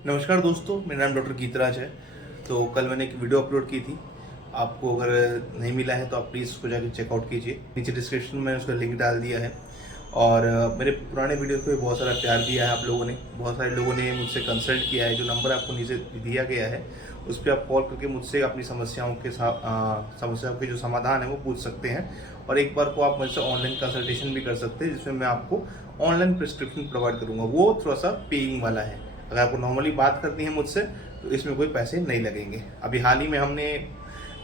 नमस्कार दोस्तों, मेरा नाम डॉक्टर गीतराज है। तो कल मैंने एक वीडियो अपलोड की थी। आपको अगर नहीं मिला है तो आप प्लीज़ उसको जाकर चेकआउट कीजिए। नीचे डिस्क्रिप्शन में उसका लिंक डाल दिया है। और मेरे पुराने वीडियो को भी बहुत सारा प्यार दिया है आप लोगों ने। बहुत सारे लोगों ने मुझसे कंसल्ट किया है। जो नंबर आपको नीचे दिया गया है उस पर आप कॉल करके मुझसे अपनी समस्याओं के जो समाधान है वो पूछ सकते हैं। और एक बार को आप मुझसे ऑनलाइन कंसल्टेशन भी कर सकते हैं, जिसमें मैं आपको ऑनलाइन प्रिस्क्रिप्शन प्रोवाइड करूँगा। वो थोड़ा सा पेइंग वाला है। अगर आपको नॉर्मली बात करनी है मुझसे तो इसमें कोई पैसे नहीं लगेंगे। अभी हाल ही में हमने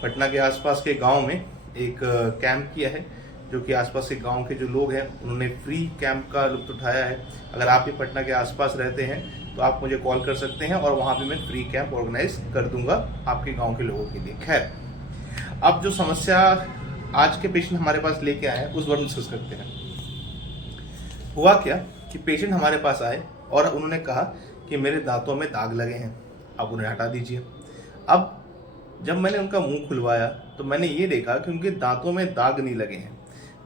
पटना के आसपास के गांव में एक कैंप किया है, जो कि आसपास के गांव के जो लोग हैं उन्होंने फ्री कैंप का लुत्फ उठाया है। अगर आप भी पटना के आसपास रहते हैं तो आप मुझे कॉल कर सकते हैं और वहाँ पे मैं फ्री कैंप ऑर्गेनाइज कर दूंगा आपके गाँव के लोगों के लिए। खैर, अब जो समस्या आज के पेशेंट हमारे पास लेके आए हैं उस बारे में डिस्कस करते हैं। हुआ क्या कि पेशेंट हमारे पास आए और उन्होंने कहा कि मेरे दांतों में दाग लगे हैं, आप उन्हें हटा दीजिए। अब जब मैंने उनका मुंह खुलवाया तो मैंने ये देखा कि उनके दांतों में दाग नहीं लगे हैं।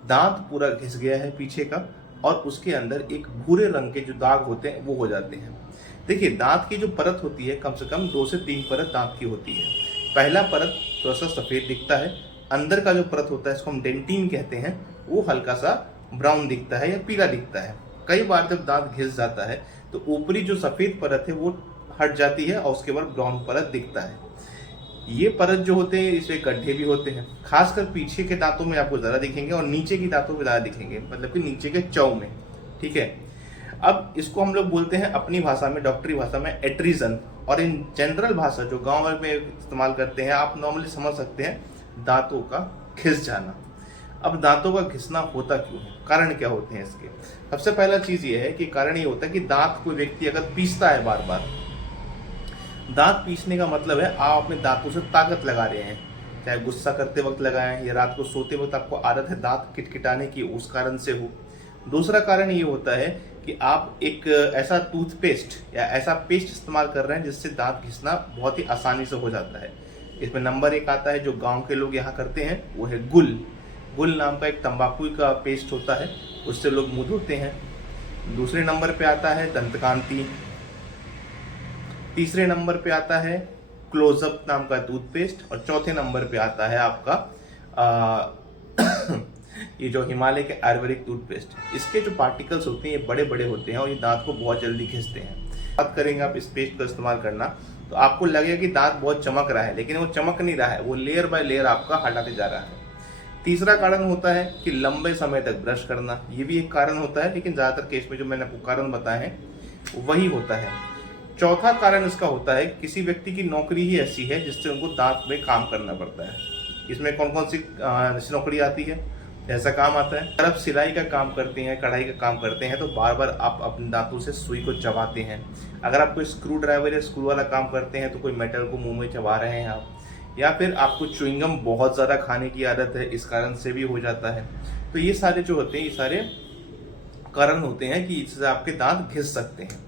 दांत पूरा घिस गया है पीछे का, और उसके अंदर एक भूरे रंग के जो दाग होते हैं वो हो जाते हैं। देखिए, दांत की जो परत होती है कम से कम 2 से 3 परत दांत की होती है। पहला परत थोड़ा सा सफ़ेद दिखता है। अंदर का जो परत होता है, इसको हम डेंटिन कहते हैं, वो हल्का सा ब्राउन दिखता है या पीला दिखता है। कई बार जब दांत घिस जाता है तो ऊपरी जो सफ़ेद परत है वो हट जाती है और उसके बाद ब्राउन परत दिखता है। ये परत जो होते हैं इसमें गड्ढे भी होते हैं। खासकर पीछे के दांतों में आपको ज़्यादा दिखेंगे और नीचे की दांतों में ज़्यादा दिखेंगे, मतलब कि नीचे के चौ में। ठीक है, अब इसको हम लोग बोलते हैं अपनी भाषा में, डॉक्टरी भाषा में, एट्रीजन। और इन जनरल भाषा जो गांव में इस्तेमाल करते हैं, आप नॉर्मली समझ सकते हैं, दांतों का घिस जाना। अब दांतों का घिसना होता क्यों है, कारण क्या होते हैं इसके? सबसे पहला चीज ये है कि कारण ये होता है कि दांत कोई व्यक्ति अगर पीसता है बार बार, दांत पीसने का मतलब है आप अपने दांतों से ताकत लगा रहे हैं, चाहे गुस्सा करते वक्त लगाएं या रात को सोते वक्त आपको आदत है दांत किटकिटाने की, उस कारण से हो। दूसरा कारण ये होता है कि आप एक ऐसा टूथपेस्ट या ऐसा पेस्ट इस्तेमाल कर रहे हैं जिससे दांत घिसना बहुत ही आसानी से हो जाता है। इसमें नंबर 1 आता है, जो गांव के लोग यहाँ करते हैं, वो है गुल। गुल नाम का एक तंबाकू का पेस्ट होता है, उससे लोग मुंह धोते हैं। दूसरे नंबर पे आता है दंतकांति। तीसरे नंबर पे आता है क्लोजअप नाम का टूथपेस्ट। और चौथे नंबर पे आता है आपका ये जो हिमालय के आयुर्वेदिक टूथपेस्ट। इसके जो पार्टिकल्स होते हैं ये बड़े बड़े होते हैं और ये दांत को बहुत जल्दी घिसते हैं। बात करेंगे आप इस पेस्ट का इस्तेमाल करना तो आपको लगेगा कि दांत बहुत चमक रहा है, लेकिन वो चमक नहीं रहा है, वो लेयर बाय लेयर आपका हटाते जा रहा है। तीसरा कारण होता है कि लंबे समय तक ब्रश करना, ये भी एक कारण होता है, लेकिन ज़्यादातर केस में जो मैंने आपको कारण बताए हैं वही होता है। चौथा कारण इसका होता है किसी व्यक्ति की नौकरी ही ऐसी है जिससे उनको दांत में काम करना पड़ता है। इसमें कौन कौन सी नौकरी आती है? ऐसा काम आता है, अगर आप सिलाई का काम करते हैं, कढ़ाई का काम करते हैं, तो बार बार आप अपने दांतों से सुई को चबाते हैं। अगर आप कोई स्क्रू ड्राइवर या स्क्रू वाला काम करते हैं तो कोई मेटल को मुंह में चबा रहे हैं आप, या फिर आपको च्युइंगम बहुत ज़्यादा खाने की आदत है, इस कारण से भी हो जाता है। तो ये सारे जो होते हैं, ये सारे कारण होते हैं कि इससे आपके दांत घिस सकते हैं।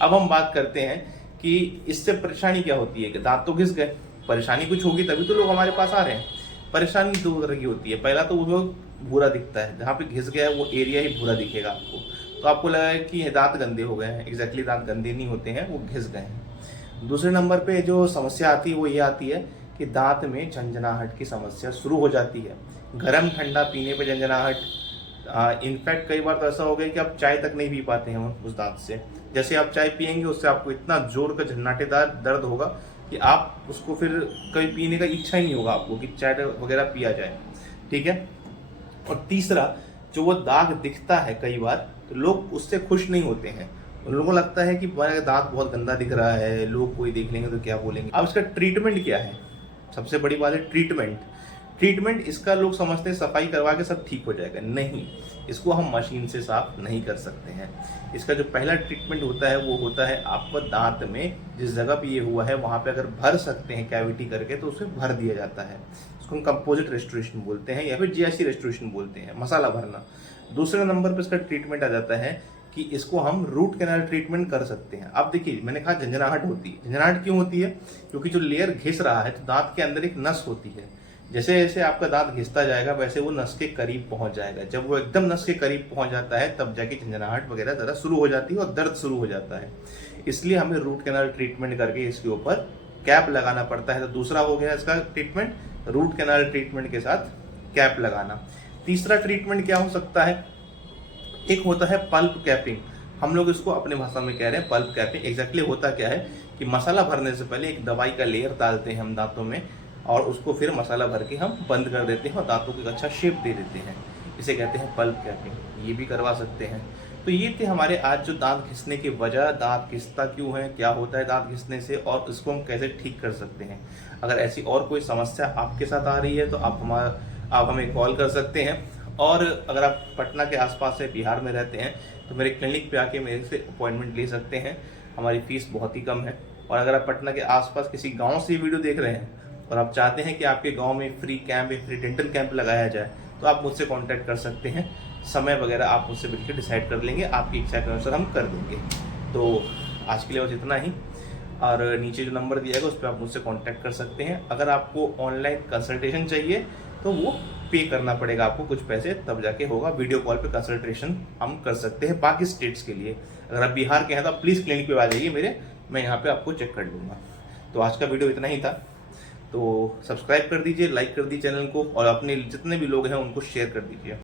अब हम बात करते हैं कि इससे परेशानी क्या होती है। कि दांत तो घिस गए, परेशानी कुछ होगी तभी तो लोग हमारे पास आ रहे हैं। परेशानी 2 तरह की होती है। पहला तो वो भूरा दिखता है, जहाँ पे घिस गया है वो एरिया ही भूरा दिखेगा आपको, तो आपको लगा कि दांत गंदे हो गए हैं। एग्जैक्टली दांत गंदे नहीं होते हैं, वो घिस गए हैं। दूसरे नंबर पे जो समस्या आती है वो ये आती है कि दांत में झंझनाहट की समस्या शुरू हो जाती है। गर्म ठंडा पीने पे झंझनाहट। इनफैक्ट कई बार तो ऐसा हो गया कि आप चाय तक नहीं पी पाते हैं उस दांत से। जैसे आप चाय पियेंगे उससे आपको इतना जोर का झन्नाटेदार दर्द होगा कि आप उसको फिर कभी पीने का इच्छा ही नहीं होगा आपको कि चाय वगैरह पिया जाए। ठीक है। और तीसरा, जो वो दाग दिखता है कई बार, तो लोग उससे खुश नहीं होते हैं। उन लोगों को लगता है कि मेरा दांत बहुत गंदा दिख रहा है, लोग कोई देख लेंगे तो क्या बोलेंगे। अब इसका ट्रीटमेंट क्या है? सबसे बड़ी बात है ट्रीटमेंट इसका लोग समझते हैं सफाई करवा के सब ठीक हो जाएगा। नहीं, इसको हम मशीन से साफ नहीं कर सकते हैं। इसका जो पहला ट्रीटमेंट होता है वो होता है आपको दांत में जिस जगह पे ये हुआ है वहाँ पे अगर भर सकते हैं कैविटी करके तो उसे भर दिया जाता है। इसको हम कंपोजिट रेस्टोरेशन बोलते हैं या फिर जीआईसी रेस्टोरेशन बोलते हैं, मसाला भरना। दूसरे नंबर पर इसका ट्रीटमेंट आ जाता है कि इसको हम रूट कैनाल ट्रीटमेंट कर सकते हैं। अब देखिए, मैंने कहा झंझनाहट होती है। झंझनाहट क्यों होती है? क्योंकि जो लेयर घिस रहा है तो दांत के अंदर एक नस होती है, जैसे जैसे आपका दांत घिसता जाएगा वैसे वो नस के करीब पहुंच जाएगा। जब वो एकदम नस के करीब पहुंच जाता है तब जाके झंझनाहट वगैरह ज़रा शुरू हो जाती है और दर्द शुरू हो जाता है। इसलिए हमें रूट कैनाल ट्रीटमेंट करके इसके ऊपर कैप लगाना पड़ता है। तो दूसरा हो गया इसका ट्रीटमेंट, रूट कैनाल ट्रीटमेंट के साथ कैप लगाना। तीसरा ट्रीटमेंट क्या हो सकता है, एक होता है पल्प कैपिंग। हम लोग इसको अपने भाषा में कह रहे हैं पल्प कैपिंग। एग्जैक्टली होता क्या है कि मसाला भरने से पहले एक दवाई का लेयर डालते हैं हम दांतों में, और उसको फिर मसाला भर के हम बंद कर देते हैं और दांतों को एक अच्छा शेप दे देते हैं। इसे कहते हैं पल्प कैपिंग। ये भी करवा सकते हैं। तो ये थे हमारे आज जो दांत घिसने की वजह, दांत घिसता क्यों है, क्या होता है दांत घिसने से, और इसको हम कैसे ठीक कर सकते हैं। अगर ऐसी और कोई समस्या आपके साथ आ रही है तो आप हमें कॉल कर सकते हैं। और अगर आप पटना के आसपास से बिहार में रहते हैं तो मेरे क्लिनिक पे आके मेरे से अपॉइंटमेंट ले सकते हैं। हमारी फीस बहुत ही कम है। और अगर आप पटना के आसपास किसी गांव से वीडियो देख रहे हैं और आप चाहते हैं कि आपके गांव में फ्री कैंप या फ्री डेंटल कैंप लगाया जाए तो आप मुझसे कांटेक्ट कर सकते हैं। समय वगैरह आप मुझसे मिलकर डिसाइड कर लेंगे, आपकी इच्छा के अनुसार हम कर देंगे। तो आज के लिए बस इतना ही, और नीचे जो नंबर दिया है उस पर आप मुझसे कांटेक्ट कर सकते हैं। अगर आपको ऑनलाइन कंसल्टेशन चाहिए तो वो पे करना पड़ेगा आपको कुछ पैसे, तब जाके होगा। वीडियो कॉल पे कंसल्टेशन हम कर सकते हैं बाकी स्टेट्स के लिए। अगर आप बिहार के हैं तो आप प्लीज़ क्लिनिक पे आ जाइए मेरे, मैं यहाँ पे आपको चेक कर लूँगा। तो आज का वीडियो इतना ही था। तो सब्सक्राइब कर दीजिए, लाइक कर दीजिए चैनल को, और अपने जितने भी लोग हैं उनको शेयर कर दीजिए।